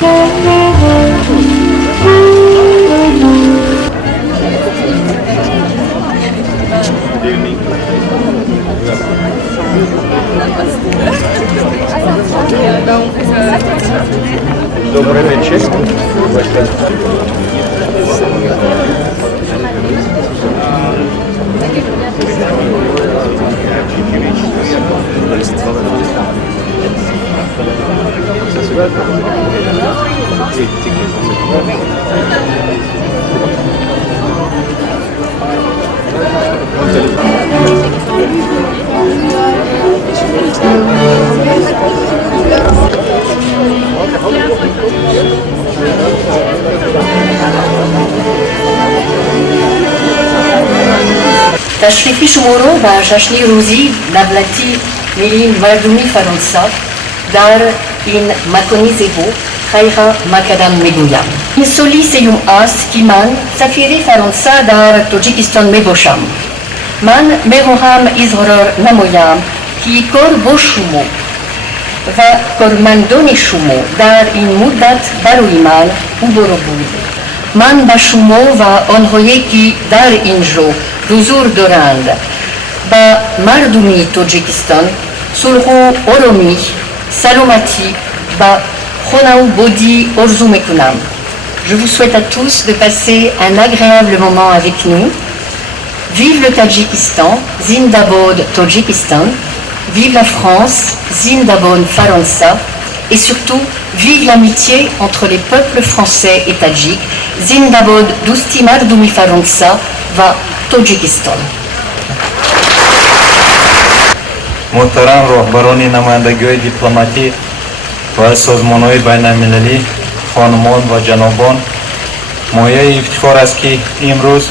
Добрый вечер. تشریفی شما رو به جشن روزی davlati میلین مردومی فرانسا در این مکانی زیبا خیلی مقدم میگویم. این سالی سیوم است که من سفیر فرانسه در تاجیکستان میباشم. من میخواهم اظهار نمایم که کار با شما و کارمندان شما در این مدت برای من عبور بود. من به شما و آنهایی که در اینجا حضور دارند به مردمی تاجیکستان صلح و آرامی، سلامتی و خانوادگی آرزو میکنم. Je vous souhaite à tous de passer un agréable moment avec nous. Vive le Tadjikistan, Zindabad Tadjikistan. Vive la France, Zindabad Faronsa. Et surtout, vive l'amitié entre les peuples français et tadjiks. Zindabad Dusti Mardumi Faronsa va Tadjikistan. محترم راهبران نمایندگی‌های دیپلماتیک و سازمان‌های بین‌المللی، خانمان و جنابان، مایه افتخار است که امروز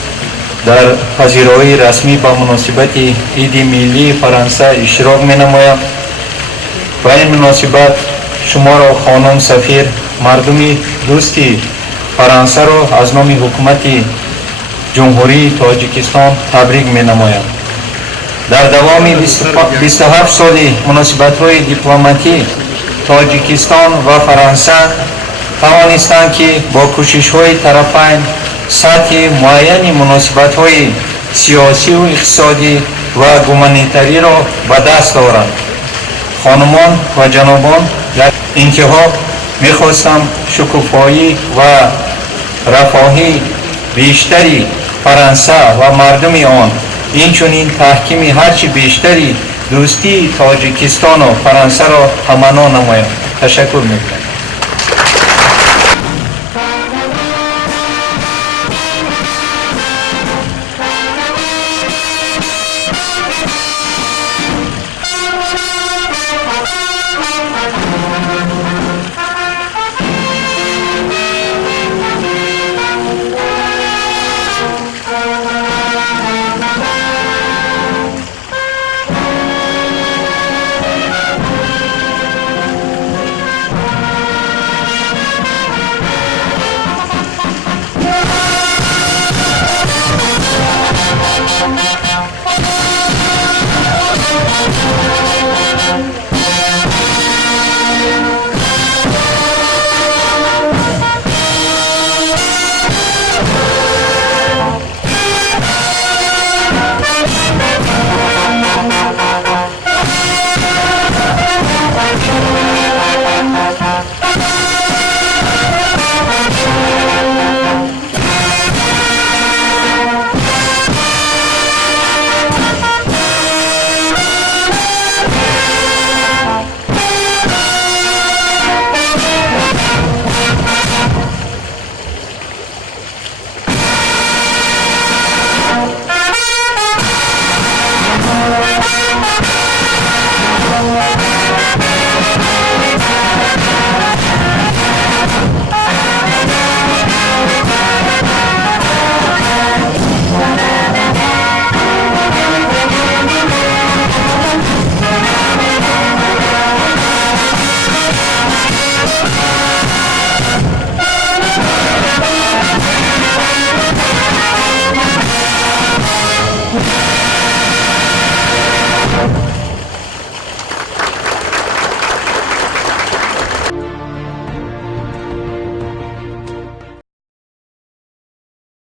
در پذیرایی رسمی با مناسبت عید ملی فرانسه اشتراک می‌نمایم. و این مناسبت شما را خانم سفیر مردمی دوستی فرانسه را از نام حکومت جمهوری تاجیکستان تبریک می‌نمایم. در دوام 27 سال مناسبت‌های دیپلماتی تاجیکستان و فرانسه توانستند که با کوشش‌های طرفین سطح معین مناسبت‌های سیاسی و اقتصادی و گومانیتری را به دست آورند. خانمان و جنابان، در انتها می‌خواستم شکوفایی و رفاهی بیشتری فرانسه و مردم آن، اینچنین تحکیم هرچی بیشتری دوستی تاجیکستان و فرانسه را تمنا نمایم. تشکر می‌کنم.